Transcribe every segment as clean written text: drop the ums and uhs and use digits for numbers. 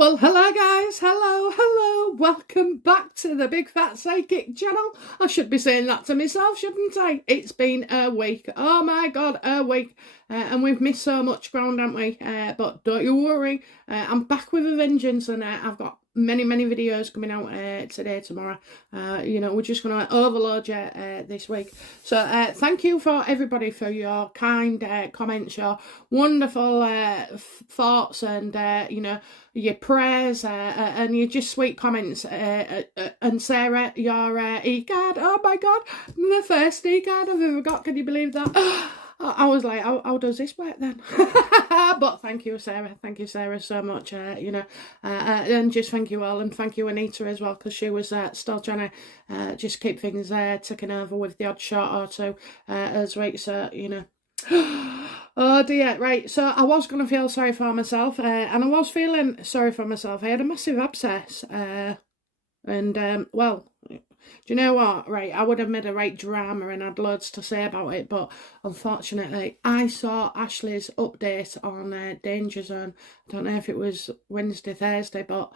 Well, hello guys, hello, welcome back to the Big Fat Psychic channel. I should be saying that to myself, shouldn't I? It's been a week, oh my god, a week, and we've missed so much ground, haven't we? But don't you worry, I'm back with a vengeance, and I've got many videos coming out today, tomorrow. We're just going to overload you this week. So thank you for everybody for your kind comments, your wonderful thoughts, and your prayers and your just sweet comments. And Sarah, your e-card, oh my god, the first e-card I've ever got, can you believe that? I was like, how does this work then? But thank you, Sarah, so much, and just thank you all, and thank you, Anita, as well, because she was still trying to just keep things ticking over with the odd shot or two as well, so, oh dear, right, so I was going to feel sorry for myself, and I was feeling sorry for myself. I had a massive abscess, well, do you know what, right, I would have made a right drama and had loads to say about it, but unfortunately I saw Ashley's update on Danger Zone. I don't know if it was Wednesday, Thursday, but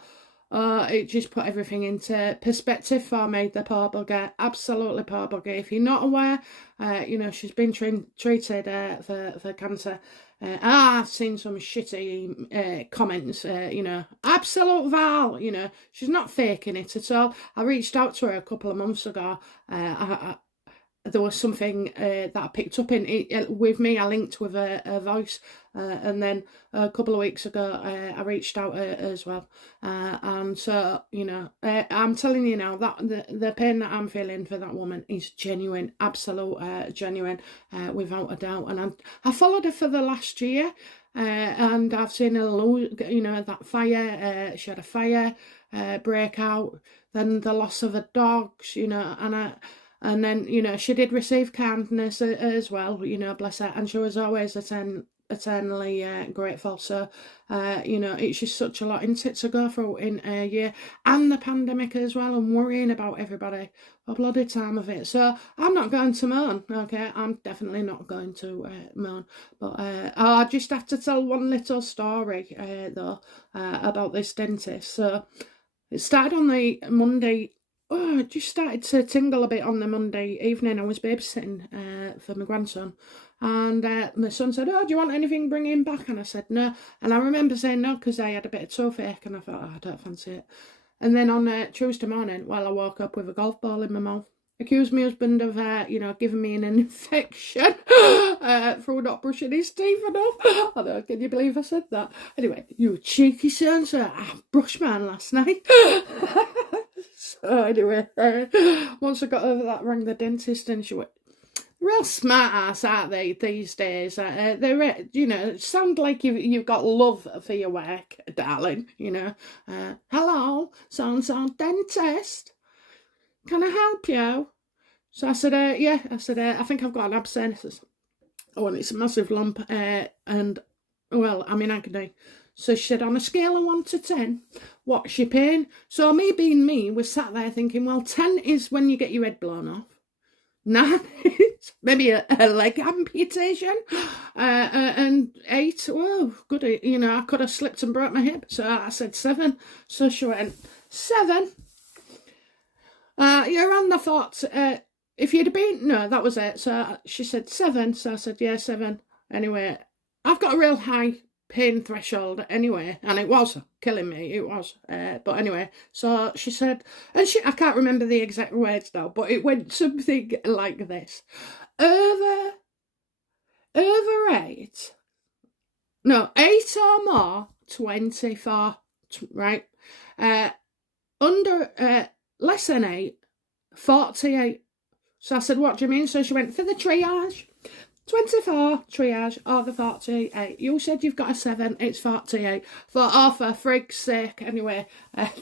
it just put everything into perspective for me. The poor bugger, absolutely poor bugger. If you're not aware, she's been treated for cancer. I've seen some shitty comments, absolute Val, she's not faking it at all. I reached out to her a couple of months ago. There was something that I picked up in it with me. I linked with her voice, and then a couple of weeks ago I reached out as well, and so I'm telling you now that the pain that I'm feeling for that woman is genuine, absolute genuine, without a doubt. And I followed her for the last year, and I've seen her lose, that fire. She had a fire breakout, then the loss of her dogs, and then, she did receive kindness as well, bless her. And she was always eternally grateful. So, it's just such a lot, isn't it, to go through in a year. And the pandemic as well, and worrying about everybody. A bloody time of it. So, I'm not going to moan, okay? I'm definitely not going to moan. But I just have to tell one little story, though, about this dentist. So, it started on the Monday. Oh, it just started to tingle a bit on the Monday evening. I was babysitting for my grandson, and my son said, "Oh, do you want anything? Bring him back." And I said, "No." And I remember saying no because I had a bit of toothache, and I thought, I don't fancy it. And then on Tuesday morning, I woke up with a golf ball in my mouth. Accused my husband of, giving me an infection through not brushing his teeth enough. I know, can you believe I said that? Anyway, you cheeky son, sir. I brushed mine last night. So anyway, once I got over that, I rang the dentist, and she went, real smart ass, aren't they, these days? They sound like you've got love for your work, darling, hello, so dentist, can I help you? So I said, yeah, I said, I think I've got an abscess. Oh, and it's a massive lump, and, well, I'm in agony. So she said, on a scale of 1 to 10, what's your pain? So me being me was sat there thinking, well, 10 is when you get your head blown off. 9 is maybe a leg amputation. And 8, well, good, I could have slipped and broke my hip. So I said 7. So she went, 7? You're on the thought, if you'd have been, no, that was it. So she said 7. So I said, yeah, 7. Anyway, I've got a real high pain threshold anyway, and it was killing me, it was, but anyway, so she said, and I can't remember the exact words now, but it went something like this: over 8, no, 8 or more, 24, right, under less than 8, 48. So I said, what do you mean? So she went, for the triage, 24 triage or the 48. You said you've got a 7, it's 48. Thought, oh, for frig's sake. Anyway,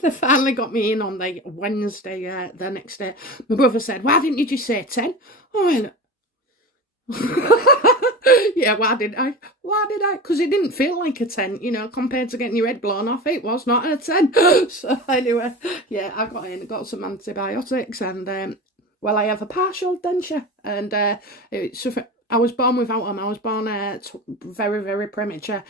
they finally got me in on the Wednesday, the next day. My brother said, why didn't you just say 10? I went, yeah, why did I? Because it didn't feel like a 10, compared to getting your head blown off. It was not a 10. So anyway, yeah, I got in, got some antibiotics, and, well, I have a partial denture, and I was born without them. I was born very, very premature.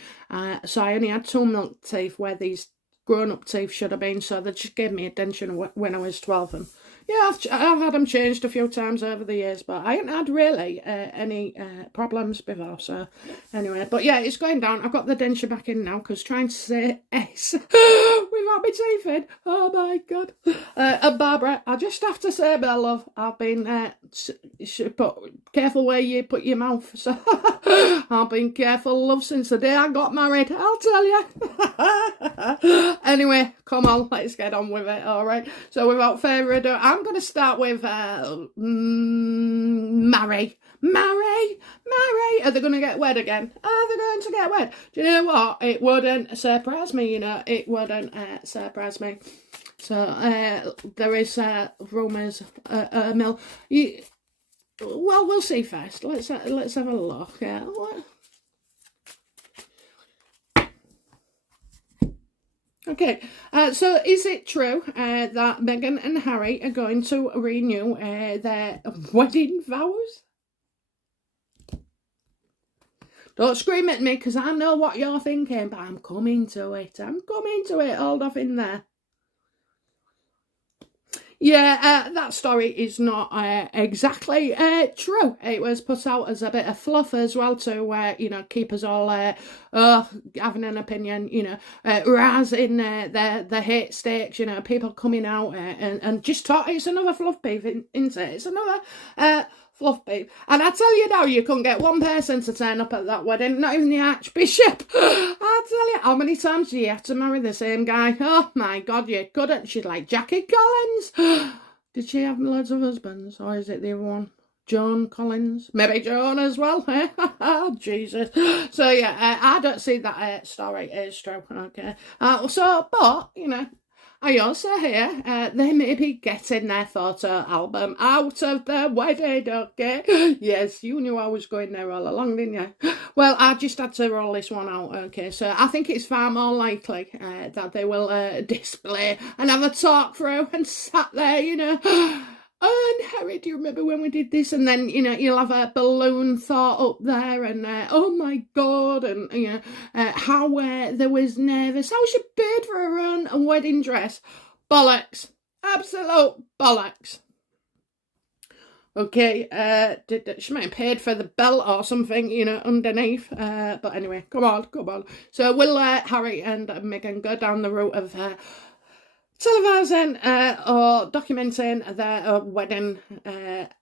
So I only had 2 milk teeth where these grown-up teeth should have been, so they just gave me a denture when I was 12. And yeah, I've had them changed a few times over the years, but I haven't had really any problems before. So anyway, but yeah, it's going down. I've got the denture back in now because trying to say S without my teeth in. Oh my God. And Barbara, I just have to say, my love, I've been careful where you put your mouth. So I've been careful, love, since the day I got married. I'll tell you. Anyway, come on, let's get on with it. All right. So without further ado, I'm going to start with marry. Are they going to get wed again? Are they going to get wed? Do you know what? It wouldn't surprise me, you know. It wouldn't surprise me. So there is rumours, mill. Well, we'll see first. Let's have a look. Okay, so is it true that Meghan and Harry are going to renew their wedding vows? Don't scream at me, because I know what you're thinking, but I'm coming to it. Hold off in there. Yeah, that story is not exactly true. It was put out as a bit of fluff as well to, you know, keep us all having an opinion, you know, raising the hate stakes, you know, people coming out and just talk. It's another fluff beef, isn't it? It's another fluff beef. And I tell you now, you couldn't get one person to turn up at that wedding, not even the Archbishop. I tell you, how many times do you have to marry the same guy? Oh my God, you couldn't. She's like Jackie Collins. Did she have loads of husbands, or is it the other one? Joan Collins? Maybe Joan as well, eh? Jesus. So yeah, I don't see that story is true, okay? But, you know, I also hear they may be getting their photo album out of their wedding, okay? Yes, you knew I was going there all along, didn't you? Well, I just had to roll this one out, okay? So I think it's far more likely that they will display and have a talk through and sat there, you know. And Harry, do you remember when we did this? And then, you know, you'll have a balloon thought up there and, oh my God, and, you know, how there was nervous, how she paid for her own wedding dress. Bollocks. Absolute bollocks. Okay, she might have paid for the belt or something, you know, underneath. But anyway, come on. So will Harry and Meghan go down the route of televising or documenting their wedding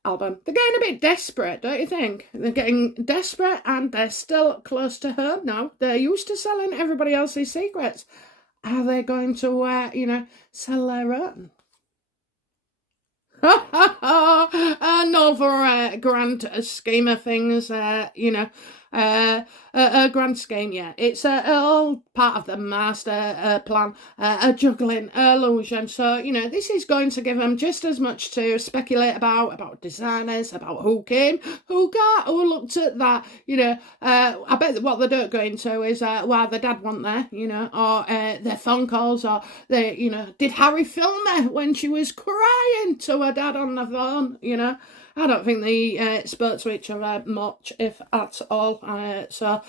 album? They're getting a bit desperate, don't you think? They're getting desperate, and they're still close to home now. They're used to selling everybody else's secrets. Are they going to, you know, sell their own? No, for a grand scheme of things, you know, a grand scheme, yeah. It's all part of the master plan, a juggling illusion. So, you know, this is going to give them just as much to speculate about designers, about who came, who got, who looked at that, you know. I bet that what they don't go into is why the dad wasn't there, you know, or their phone calls, or you know, did Harry film her when she was crying to her dad on the phone, you know. I don't think they spoke to each other much, if at all. So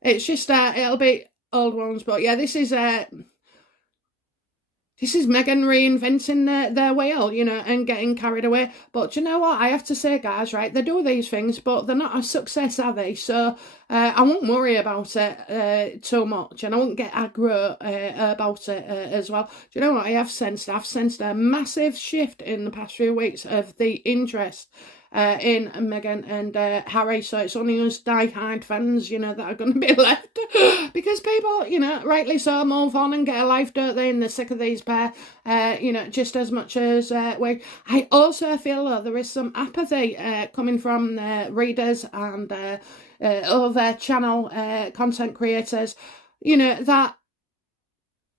it's just it'll be old ones. But yeah, this is Meghan reinventing their wheel, you know, and getting carried away. But do you know what? I have to say, guys, right, they do these things, but they're not a success, are they? So I won't worry about it too much, and I won't get aggro about it as well. Do you know what I have sensed? I've sensed a massive shift in the past few weeks of the interest in Meghan and Harry. So it's only us die-hard fans, you know, that are going to be left. Because people, you know, rightly so, move on and get a life, don't they? And they're sick of these pair, you know, just as much as we. I also feel that there is some apathy coming from readers and other channel content creators, you know, that,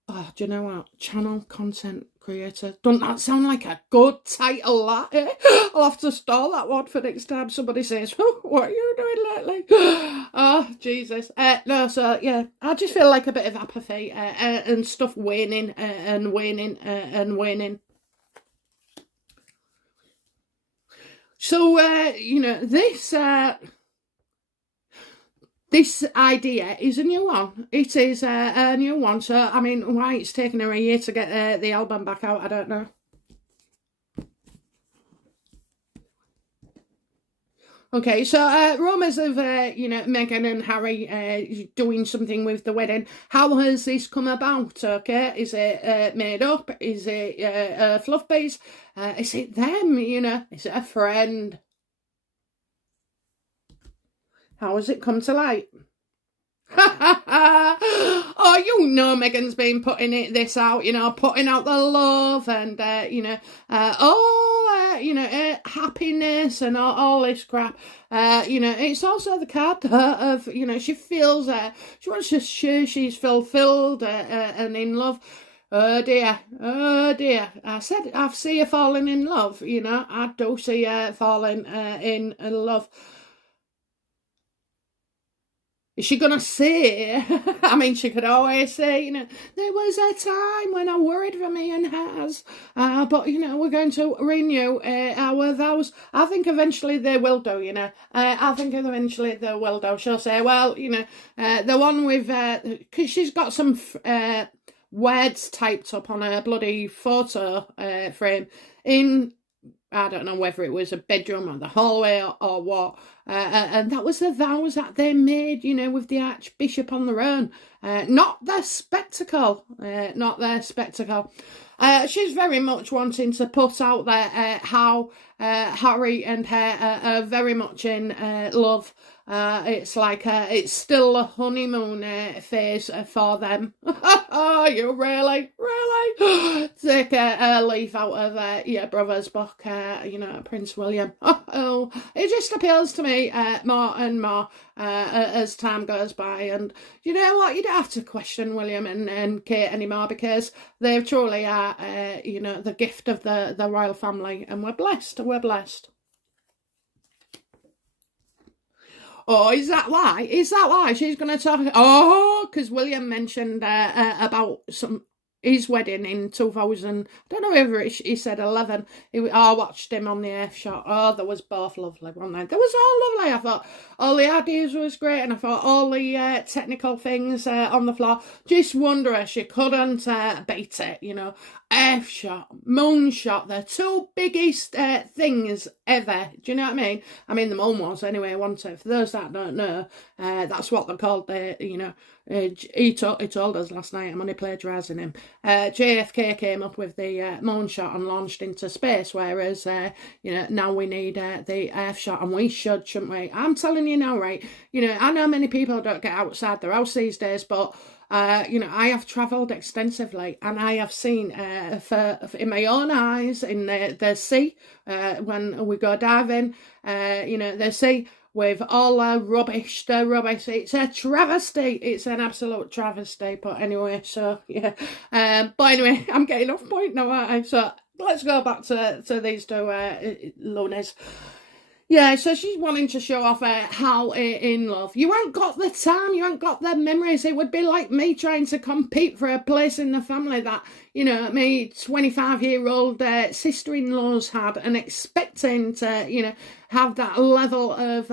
oh, do you know what? Channel content creator. Doesn't that sound like a good title, that, eh? I'll have to store that one for next time somebody says, oh, what are you doing lately? Oh, Jesus. No, so, yeah, I just feel like a bit of apathy and stuff waning and waning and waning. So, you know, this... this idea is a new one. It is a new one. So, I mean, why it's taken her a year to get the album back out, I don't know. Okay, so rumours of, Meghan and Harry doing something with the wedding. How has this come about, okay? Is it made up? Is it a fluff piece? Is it them, Is it a friend? How has it come to light? Oh, Meghan's been putting this out, putting out the love and, happiness and all this crap. It's also the card of, she feels, she wants to show she's fulfilled and in love. Oh dear, oh dear. I said I see her falling in love, I do see her falling in love. Is she going to say, I mean, she could always say, there was a time when I worried for me and hers, but, we're going to renew our vows. I think eventually they will do, I think eventually they will do. She'll say, well, the one with, because she's got some words typed up on her bloody photo frame in, I don't know whether it was a bedroom or the hallway or what. And that was the vows that they made, with the Archbishop on the throne. Not their spectacle. Not their spectacle. She's very much wanting to put out there how Harry and her are very much in love. It's like it's still a honeymoon phase for them. Oh, you really take a leaf out of your brother's book, Prince William. Oh, it just appeals to me more and more as time goes by. And you know what? You don't have to question William and Kate anymore because they truly are, the gift of the royal family, and we're blessed. We're blessed. Oh, is that why? Is that why she's going to talk? Oh, because William mentioned about his wedding in 2000. I don't know whether he said 11. I watched him on the F shot. Oh, they was both lovely, weren't they? They was all lovely. I thought all the ideas was great, and I thought all the technical things on the floor. Just wonder she couldn't beat it, F shot, moon shot, the two biggest things ever. Do you know what I mean? I mean, the moon was anyway, wasn't it? For those that don't know, that's what they're called. He told us last night. I'm only plagiarising him. JFK came up with the moonshot and launched into space, whereas now we need the Earth shot, and we shouldn't we? I'm telling you now, right? I know many people don't get outside their house these days, but I have travelled extensively, and I have seen in my own eyes in the sea when we go diving, the sea with all the rubbish. It's a travesty. It's an absolute travesty. But anyway, so yeah. But anyway, I'm getting off point now, aren't I? So let's go back to these two loonies. Yeah, so she's wanting to show off how in love. You ain't got the time, you ain't got the memories. It would be like me trying to compete for a place in the family that, me 25-year-old sister-in-laws had, and expecting to, have that level of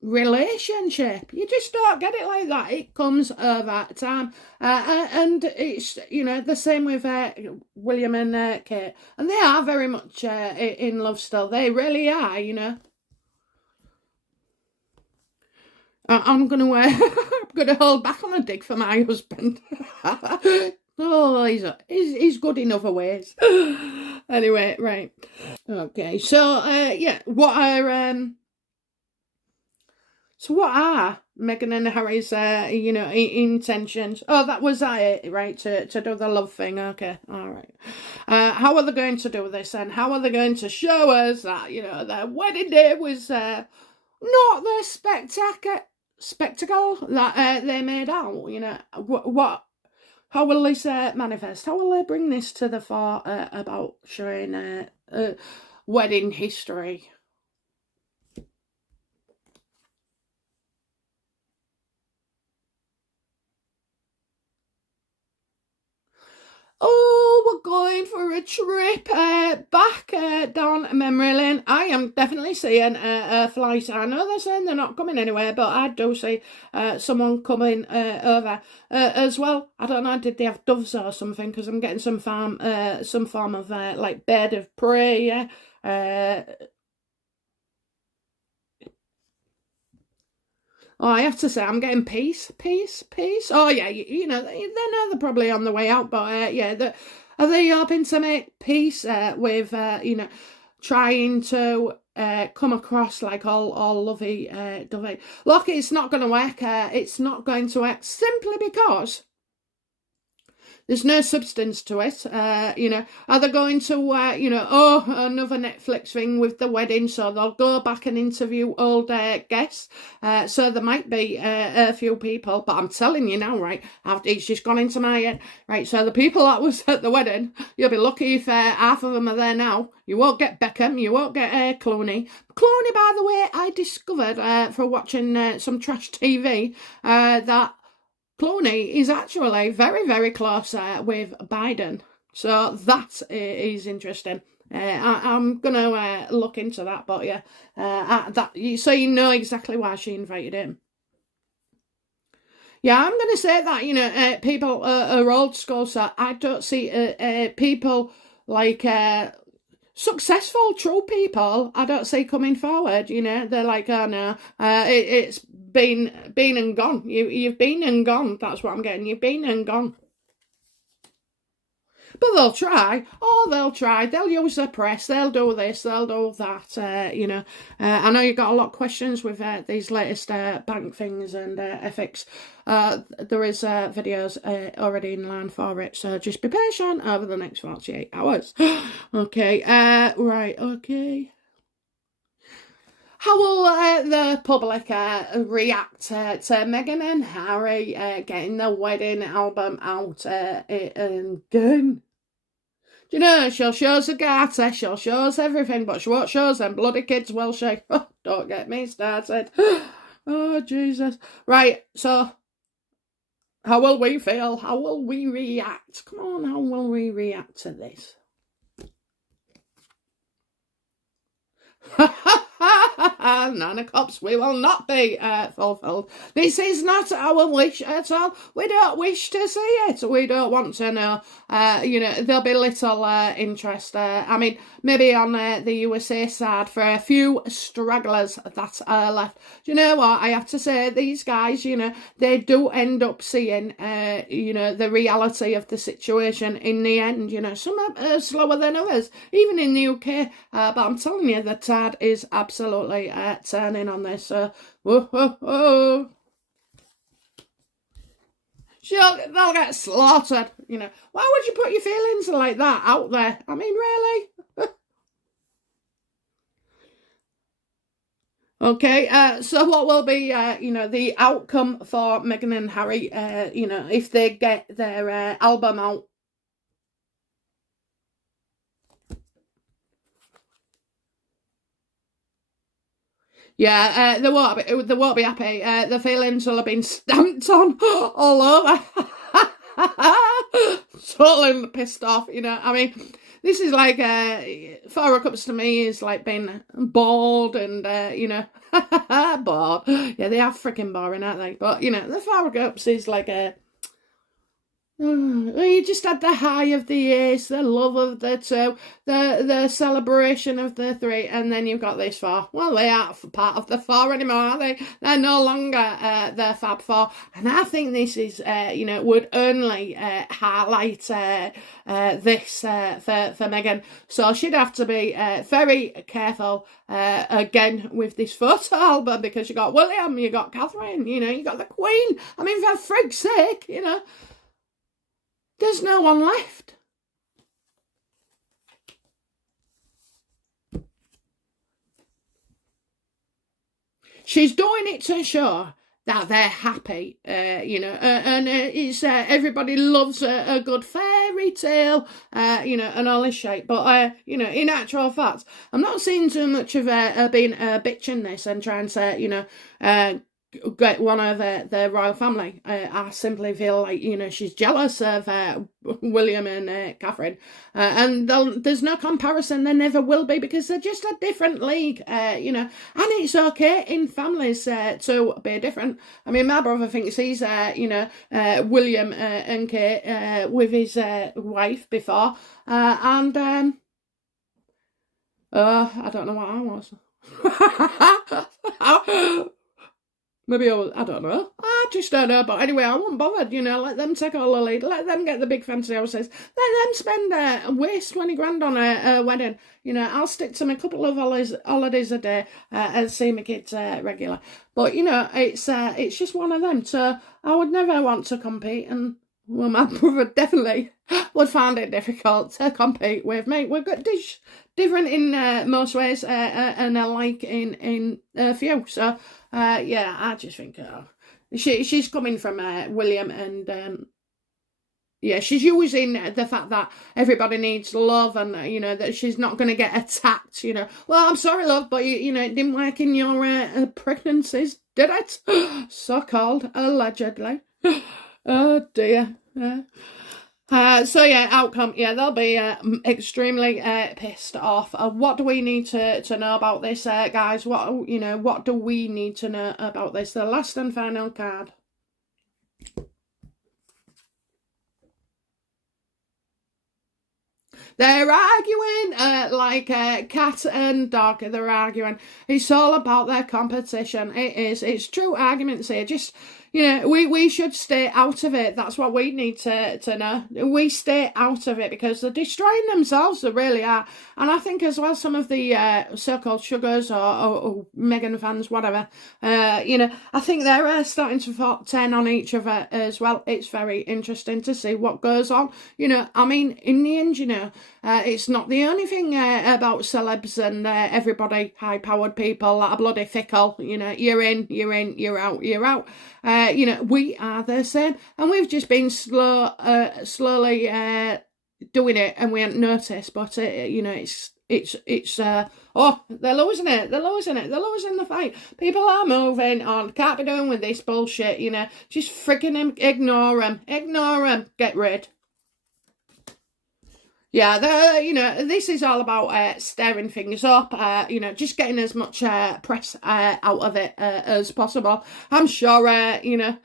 relationship. You just don't get it like that. It comes over time. And it's, the same with William and Kate. And they are very much in love still. They really are, I'm gonna hold back on a dig for my husband. Oh, he's good in other ways. Anyway, right. Okay, so yeah, what are Meghan and Harry's intentions? Oh, that was it, right? To do the love thing. Okay, all right. How are they going to do this, and how are they going to show us that their wedding day was not the spectacle that they made out? What? How will this manifest? How will they bring this to the fore about showing wedding history? Oh, we're going for a trip back down memory lane. I am definitely seeing a flight. I know they're saying they're not coming anywhere, but I do see someone coming over as well. I don't know, did they have doves or something? Because I'm getting some form of like bird of prey, yeah. Oh, I have to say, I'm getting peace. Oh, yeah, you know, they know they're probably on the way out, but yeah, are they hoping to make peace with, you know, trying to come across like all lovey-dovey? Look, it's not going to work. It's not going to work simply because there's no substance to it. You know, are they going to, you know, oh, another Netflix thing with the wedding, so they'll go back and interview old guests. So there might be a few people, but I'm telling you now, right, it's just gone into my head. Right, so the people that was at the wedding, you'll be lucky if half of them are there now. You won't get Beckham, you won't get Clooney. Clooney, by the way, I discovered for watching some trash TV that Clooney is actually very, very close with Biden. So that is interesting. I'm going to look into that, but yeah, so you know exactly why she invited him. Yeah, I'm going to say that, you know, people are old school, so I don't see people like successful, true people, I don't see coming forward, you know. They're like, oh no, it's been and gone. You've been and gone. That's what I'm getting. You've been and gone. But they'll try. Oh, they'll try. They'll use the press. They'll do this. They'll do that. You know, I know you've got a lot of questions with these latest bank things and FX. There is videos already in line for it. So just be patient over the next 48 hours. Okay. Right. Okay. How will the public react to Meghan and Harry getting the wedding album out again? Do you know, she'll show us the garter, she'll show us everything, but she won't show us them bloody kids, will she? Oh, don't get me started. Oh, Jesus. Right, so how will we feel? How will we react? Come on, how will we react to this? Nana Cops, we will not be fulfilled. This is not our wish at all. We don't wish to see it. We don't want to know. You know, there'll be little interest. I mean, maybe on the USA side for a few stragglers that are left. Do you know what? I have to say, these guys, you know, they do end up seeing, you know, the reality of the situation in the end. You know, some are slower than others, even in the UK. But I'm telling you, the tide is absolutely turning on this. Whoa, whoa, whoa. They'll get slaughtered, you know. Why would you put your feelings like that out there? I mean, really? Okay, so what will be, you know, the outcome for Meghan and Harry, you know, if they get their album out? Yeah, they won't be happy. The feelings will have been stamped on all over. Totally pissed off, you know. I mean, this is like, Farrah Cups to me is like being bored and, you know, bored. Yeah, they are freaking boring, aren't they? But, you know, the Farrah Cups is like a... You just had the high of the ace, the love of the two, the celebration of the three, and then you've got this four. Well, they aren't part of the four anymore, are they? They're no longer the Fab Four. And I think this is, you know, would only highlight this for Meghan. So she'd have to be very careful again with this photo album, because you got William, you got Catherine, you know, you got the Queen. I mean, for frig's sake, you know. There's no one left. She's doing it to show that they're happy, you know, and it's everybody loves a good fairy tale, you know, and all this shit. But, you know, in actual fact, I'm not seeing too much of being a bitch in this and trying to, you know, get one of the royal family. I simply feel like, you know, she's jealous of William and Catherine, and there's no comparison. There never will be, because they're just a different league, you know, and it's okay in families to be different. I mean, my brother thinks he's, you know, William and Kate with his wife before, and I don't know what I was. Maybe I don't know. I just don't know. But anyway, I wasn't bothered, you know. Let them take all the lead. Let them get the big fancy houses. Let them spend waste 20 grand on a wedding. You know, I'll stick to my couple of holidays a day and see my kids regular. But, you know, it's just one of them. So I would never want to compete. And, well, my brother definitely would find it difficult to compete with me. We're different in most ways and alike in a few. So, yeah, I just think she's coming from William, and yeah, she's using the fact that everybody needs love, and you know that she's not going to get attacked. You know, well, I'm sorry, love, but you know it didn't work in your pregnancies, did it? So called allegedly. Oh dear. So yeah, outcome. Yeah, they'll be extremely pissed off. What do we need to know about this, guys? What do we need to know about this? The last and final card. They're arguing like cat and dog. They're arguing. It's all about their competition. It is. It's true arguments here. Just, you know, we should stay out of it. That's what we need to know. We stay out of it because they're destroying themselves. They really are. And I think as well, some of the so-called sugars or Meghan fans, whatever, you know, I think they're starting to turn on each other as well. It's very interesting to see what goes on. You know, I mean, in the end, you know, it's not the only thing about celebs and everybody, high-powered people that are bloody fickle. You know, you're in, you're out, you're out. You know, we are the same, and we've just been slowly doing it, and we haven't noticed. But you know, it's oh, they're losing it. They're losing the fight. People are moving on. Can't be doing with this bullshit. You know, just freaking ignore them. Get rid. Yeah, you know, this is all about stirring things up, you know, just getting as much press out of it as possible. I'm sure, you know,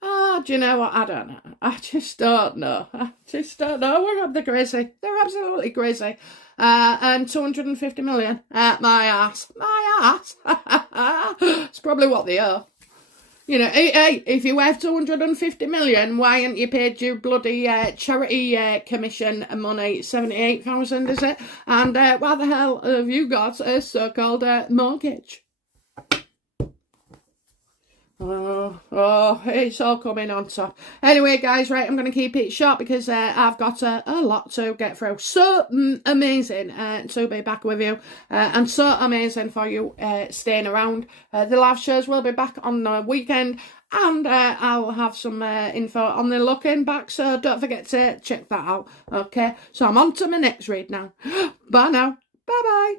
do you know what? I don't know. I just don't know. They're crazy. They're absolutely crazy. And 250 million. My ass. It's probably what they owe. You know, hey, if you have 250 million, why haven't you paid your bloody charity commission money, 78,000, is it? And why the hell have you got a so-called mortgage? Oh, it's all coming on top. Anyway, guys, right, I'm going to keep it short because I've got a lot to get through. So amazing to be back with you, and so amazing for you staying around. The live shows will be back on the weekend, and I'll have some info on the looking back, so don't forget to check that out. Okay, so I'm on to my next read now. Bye now. Bye-bye.